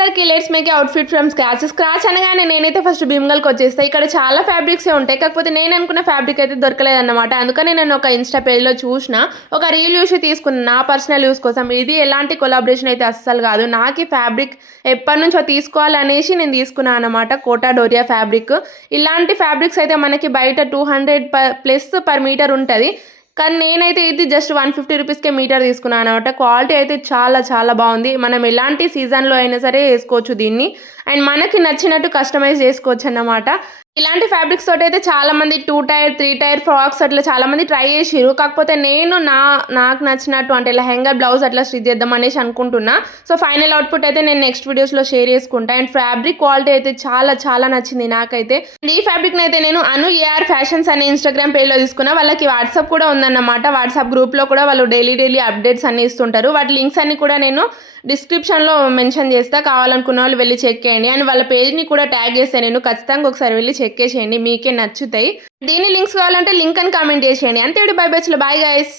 అందరికీ let's make outfit from scratch అనగానే నేనైతే ఫస్ట్ భీమ్గల్కి వచ్చేస్తాను. ఇక్కడ చాలా ఫ్యాబ్రిక్సే ఉంటాయి, కాకపోతే నేను అనుకున్న ఫ్యాబ్రిక్ అయితే దొరకలేదన్నమాట. అందుకని నేను ఒక ఇన్స్టా పేజ్లో చూసిన, ఒక రీల్ చూసి తీసుకున్నాను నా పర్సనల్ యూస్ కోసం. ఇది ఎలాంటి కొలాబరేషన్ అయితే అస్సలు కాదు, నాకు ఈ ఫ్యాబ్రిక్ ఎప్పటి నుంచో తీసుకోవాలనేసి నేను తీసుకున్నాను అనమాట. కోటా డోరియా ఫ్యాబ్రిక్. ఇలాంటి ఫ్యాబ్రిక్స్ అయితే మనకి బయట 200+ పర్ మీటర్ ఉంటుంది, కానీ నేనైతే ఇది జస్ట్ 150 రూపీస్కే మీటర్ తీసుకున్నాను అనమాట. క్వాలిటీ అయితే చాలా చాలా బాగుంది. మనం ఎలాంటి సీజన్లో అయినా సరే వేసుకోవచ్చు దీన్ని, అండ్ మనకి నచ్చినట్టు కస్టమైజ్ చేసుకోవచ్చు అన్నమాట. ఇలాంటి ఫ్యాబ్రిక్స్ తోటి అయితే చాలామంది 2 టైర్ 3 టైర్ ఫ్రాక్స్ అట్లా చాలామంది ట్రై చేసిరు. కాకపోతే నేను నాకు నచ్చినట్టు అంటే లెహంగా బ్లౌజ్ అట్లా స్టిచ్ చేద్దాం అనేసి అనుకుంటున్నా. సో ఫైనల్ అవుట్పుట్ అయితే నేను నెక్స్ట్ వీడియోస్లో షేర్ చేసుకుంటా. అండ్ ఫ్యాబ్రిక్ క్వాలిటీ అయితే చాలా చాలా నచ్చింది నాకైతే. ఈ ఫ్యాబ్రిక్ని అయితే నేను అను ఏఆర్ ఫ్యాషన్స్ అనే ఇన్స్టాగ్రామ్ పేజ్లో తీసుకున్నా. వాళ్ళకి వాట్సాప్ కూడా ఉందన్నమాట. వాట్సాప్ గ్రూప్లో కూడా వాళ్ళు డైలీ అప్డేట్స్ అన్ని ఇస్తుంటారు. వాటి లింక్స్ అన్ని కూడా నేను డిస్క్రిప్షన్లో మెన్షన్ చేస్తా, కావాలనుకున్న వాళ్ళు వెళ్ళి చెక్ చేయండి. అండ్ వాళ్ళ పేజ్ని కూడా ట్యాగ్ చేస్తాను నేను, ఖచ్చితంగా ఒకసారి వెళ్ళి చెక్ చేయండి, మీకే నచ్చుతాయి. దీని లింక్స్ కావాలంటే లింక్ అని కామెంట్ చేసేయండి. అంతే, బై బై, బాయ్ గైస్.